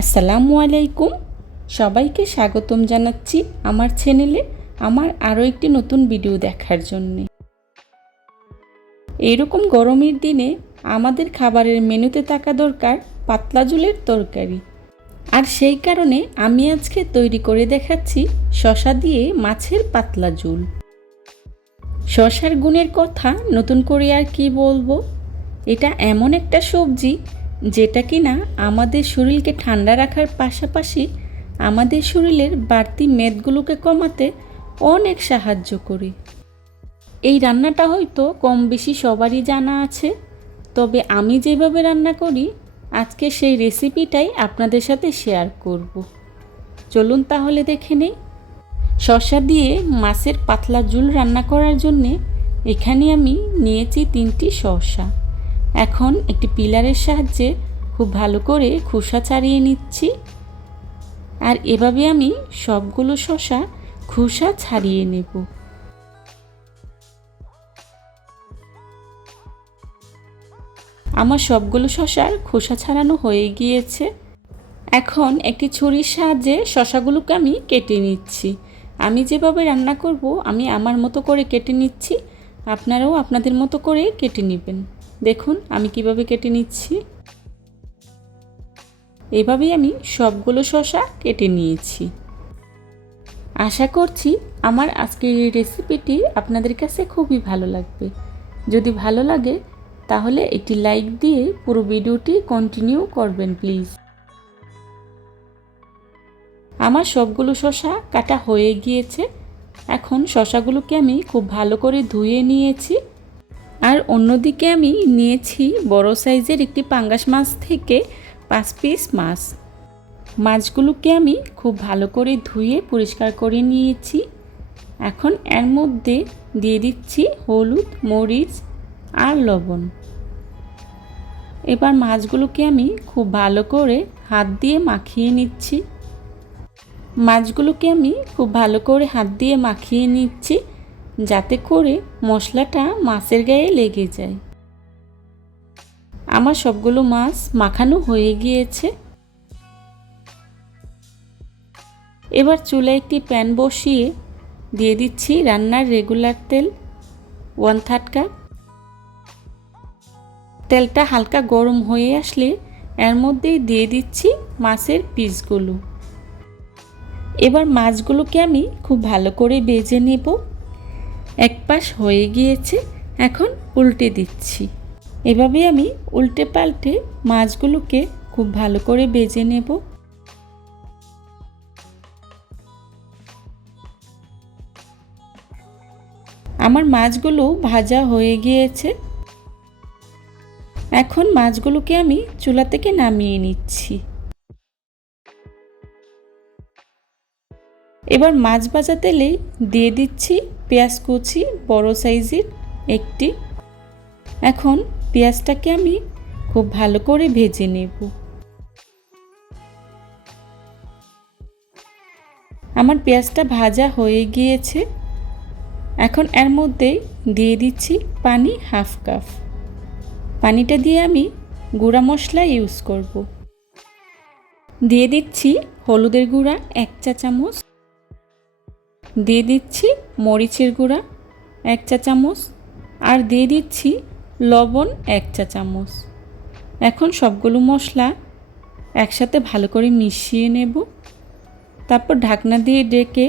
আসসালামু আলাইকুম। সবাইকে স্বাগতম জানাচ্ছি আমার চ্যানেলে আমার আরও একটি নতুন ভিডিও দেখার জন্যে। এইরকম গরমের দিনে আমাদের খাবারের মেনুতে থাকা দরকার পাতলা ঝোলের তরকারি। আর সেই কারণে আমি আজকে তৈরি করে দেখাচ্ছি শশা দিয়ে মাছের পাতলা ঝোল। শশার গুণের কথা নতুন করে আর কি বলব? এটা এমন একটা সবজি যেটা কিনা আমাদের শরীরকে ঠান্ডা রাখার পাশাপাশি আমাদের শরীরের বাড়তি মেদগুলোকে কমাতে অনেক সাহায্য করে। এই রান্নাটা হয়তো কম বেশি সবারই জানা আছে, তবে আমি যেভাবে রান্না করি, আজকে সেই রেসিপিটাই আপনাদের সাথে শেয়ার করব। চলুন তাহলে দেখে নেই। শসা দিয়ে মাছের পাতলা ঝুল রান্না করার জন্যে এখানে আমি নিয়েছি তিনটি শসা। এখন একটি পিলারের সাহায্যে খুব ভালো করে খোসা ছাড়িয়ে নিচ্ছি। আর এভাবে আমি সবগুলো শসা খোসা ছাড়িয়ে নেব। আমার সবগুলো শশার খোসা ছাড়ানো হয়ে গিয়েছে। এখন একটি ছুরির সাহায্যে শশাগুলোকে আমি কেটে নিচ্ছি। আমি যেভাবে রান্না করব, আমি আমার মতো করে কেটে নিচ্ছি। আপনারাও আপনাদের মতো করে কেটে নেবেন। দেখুন, আমি কীভাবে কেটে নিচ্ছি। এভাবেই আমি সবগুলো শশা কেটে নিয়েছি। আশা করছি আমার আজকের এই রেসিপিটি আপনাদের কাছে খুবই ভালো লাগবে। যদি ভালো লাগে, তাহলে একটি লাইক দিয়ে পুরো ভিডিওটি কন্টিনিউ করবেন, প্লিজ। আমার সবগুলো শশা কাটা হয়ে গিয়েছে। এখন শশাগুলোকে আমি খুব ভালো করে ধুয়ে নিয়েছি। আর অন্যদিকে আমি নিয়েছি বড় সাইজের একটি পাঙ্গাস মাছ থেকে পাঁচ পিস মাছ। মাছগুলোকে আমি খুব ভালো করে ধুয়ে পরিষ্কার করে নিয়েছি। এখন এর মধ্যে দিয়ে দিচ্ছি হলুদ, মরিচ আর লবণ। এবার মাছগুলোকে আমি খুব ভালো করে হাত দিয়ে মাখিয়ে নিচ্ছি। মাছগুলোকে আমি খুব ভালো করে হাত দিয়ে মাখিয়ে নিচ্ছি। যাতে করে মশলাটা মাছের গায়ে লেগে যায়। আমার সবগুলো মাছ মাখানো হয়ে গিয়েছে। এবার চুলায় একটি প্যান বসিয়ে দিয়ে দিচ্ছি রান্নার রেগুলার তেল ওয়ান থার্ড কাপ তেলটা হালকা গরম হয়ে আসলে এর মধ্যেই দিয়ে দিচ্ছি মাছের পিসগুলো এবার মাছগুলোকে আমি খুব ভালো করে বেজে নেব। এক পাশ হয়ে গিয়েছে, এখন উল্টে দিচ্ছি। এভাবে আমি উল্টে পাল্টে মাছগুলোকে খুব ভালো করে বেজে নেব। আমার মাছগুলো ভাজা হয়ে গিয়েছে। এখন মাছগুলোকে আমি চুলা থেকে নামিয়ে নিচ্ছি। এবার মাছ ভাজা তেলে দিয়ে দিচ্ছি পেঁয়াজ কুচি, বড় সাইজের একটি। এখন পেঁয়াজটাকে আমি খুব ভালো করে ভেজে নেব। আমার পেঁয়াজটা ভাজা হয়ে গিয়েছে। এখন এর মধ্যে দিয়ে দিচ্ছি পানি হাফ কাপ। পানিটা দিয়ে আমি গুঁড়া মশলা ইউজ করব। দিয়ে দিচ্ছি হলুদের গুঁড়া এক চা চামচ। দিয়ে দিচ্ছি মরিচের গুঁড়া এক চা চামচ আর দিয়ে দিচ্ছি লবণ এক চা চামচ। এখন সবগুলো মশলা একসাথে ভালো করে মিশিয়ে নেব। তারপর ঢাকনা দিয়ে ডেকে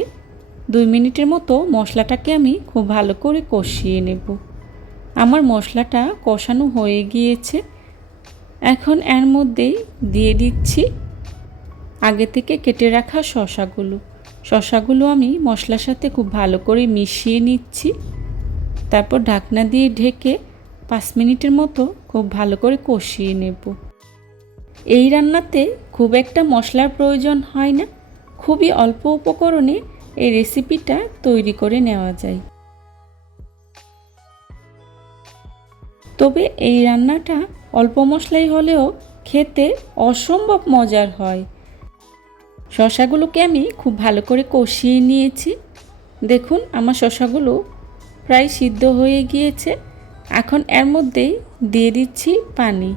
দুই মিনিটের মতো মশলাটাকে আমি খুব ভালো করে কষিয়ে নেব। আমার মশলাটা কষানো হয়ে গিয়েছে। এখন এর মধ্যেই দিয়ে দিচ্ছি আগে থেকে কেটে রাখা শশাগুলো। শশাগুলো আমি মশলার সাথে খুব ভালো করে মিশিয়ে নিচ্ছি। তারপর ঢাকনা দিয়ে ঢেকে পাঁচ মিনিটের মতো খুব ভালো করে কষিয়ে নেব। এই রান্নাতে খুব একটা মশলার প্রয়োজন হয় না। খুবই অল্প উপকরণে এই রেসিপিটা তৈরি করে নেওয়া যায়। তবে এই রান্নাটা অল্প মশলাই হলেও খেতে অসম্ভব মজার হয়। শশাগুলোকে আমি খুব ভালো করে কষিয়ে নিয়েছি। দেখুন, আমার শশাগুলো প্রায় সিদ্ধ হয়ে গিয়েছে। এখন এর মধ্যেই দিয়ে দিচ্ছি পানি।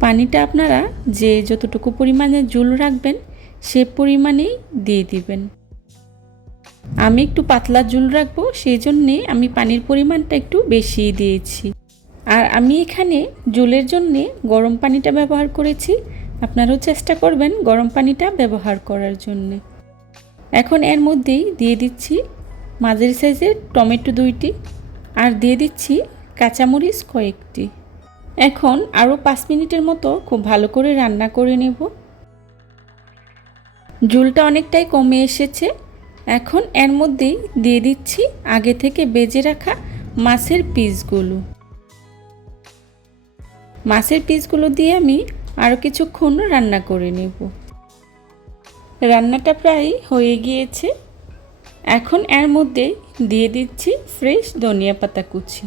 পানিটা আপনারা যে যতটুকু পরিমাণে জুল রাখবেন, সে পরিমাণেই দিয়ে দিবেন। আমি একটু পাতলা জুল রাখব, সেই জন্যে আমি পানির পরিমাণটা একটু বেশি দিয়েছি। আর আমি এখানে জুলের জন্যে গরম পানিটা ব্যবহার করেছি। আপনারাও চেষ্টা করবেন গরম পানিটা ব্যবহার করার জন্যে। এখন এর মধ্যেই দিয়ে দিচ্ছি মাঝারি সাইজের টমেটো দুইটি আর দিয়ে দিচ্ছি কাঁচামরিচ কয়েকটি। এখন আরও পাঁচ মিনিটের মতো খুব ভালো করে রান্না করে নেব। ঝুলটা অনেকটাই কমে এসেছে। এখন এর মধ্যেই দিয়ে দিচ্ছি আগে থেকে বেজে রাখা মাছের পিসগুলো। মাছের পিসগুলো দিয়ে আমি আরও কিছুক্ষণ রান্না করে নেব। রান্নাটা প্রায় হয়ে গিয়েছে। এখন এর মধ্যে দিয়ে দিচ্ছি ফ্রেশ ধনিয়া পাতা কুচি।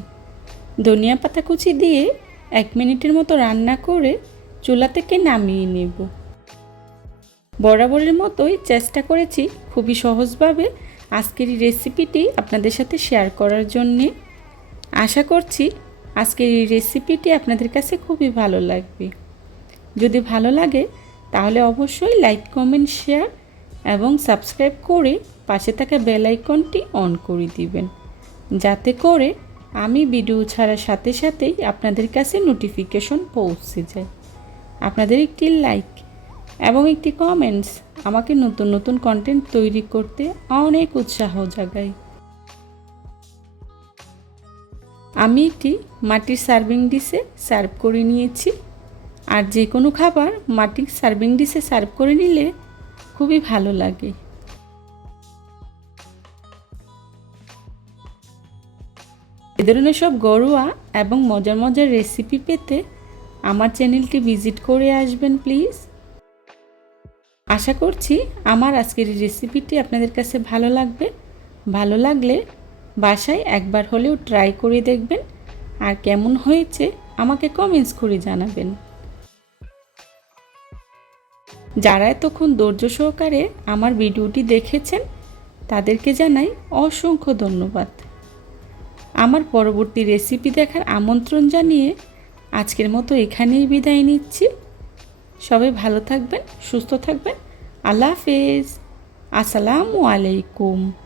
ধনিয়া পাতা কুচি দিয়ে এক মিনিটের মতো রান্না করে চুলা থেকে নামিয়ে নেব। বরাবরের মতোই চেষ্টা করেছি খুবই সহজভাবে আজকের এই রেসিপিটি আপনাদের সাথে শেয়ার করার জন্যে। আশা করছি আজকের এই রেসিপিটি আপনাদের কাছে খুবই ভালো লাগবে। যদি ভালো লাগে, তাহলে অবশ্যই লাইক কমেন্ট শেয়ার এবং সাবস্ক্রাইব করে পাশে থাকা বেল আইকনটি অন করে দিবেন। যাতে করে আমি ভিডিও ছাড়ার সাথে সাথেই আপনাদের কাছে নোটিফিকেশন পৌঁছে যায়। আপনাদের একটি লাইক এবং একটি কমেন্টস আমাকে নতুন নতুন কন্টেন্ট তৈরি করতে অনেক উৎসাহ জাগায়। আমি একটি মাটির সার্ভিং ডিশে সার্ভ করে নিয়েছি। আর যে কোনো খাবার মাটির সার্ভিং ডিশে সার্ভ করে নিলে খুবই ভালো লাগে। এ ধরনের সব ঘরোয়া এবং মজার মজার রেসিপি পেতে আমার চ্যানেলটি ভিজিট করে আসবেন, প্লিজ। আশা করছি আমার আজকের এই রেসিপিটি আপনাদের কাছে ভালো লাগবে। ভালো লাগলে বাসায় একবার হলেও ট্রাই করে দেখবেন। আর কেমন হয়েছে আমাকে কমেন্টস করে জানাবেন। যারা এতক্ষণ ধৈর্য সহকারে আমার ভিডিওটি দেখেছেন, তাদেরকে জানাই অসংখ্য ধন্যবাদ। আমার পরবর্তী রেসিপি দেখার আমন্ত্রণ জানিয়ে আজকের মতো এখানেই বিদায় নিচ্ছি। সবাই ভালো থাকবেন, সুস্থ থাকবেন। আল্লাহ হাফেজ। আসসালামু আলাইকুম।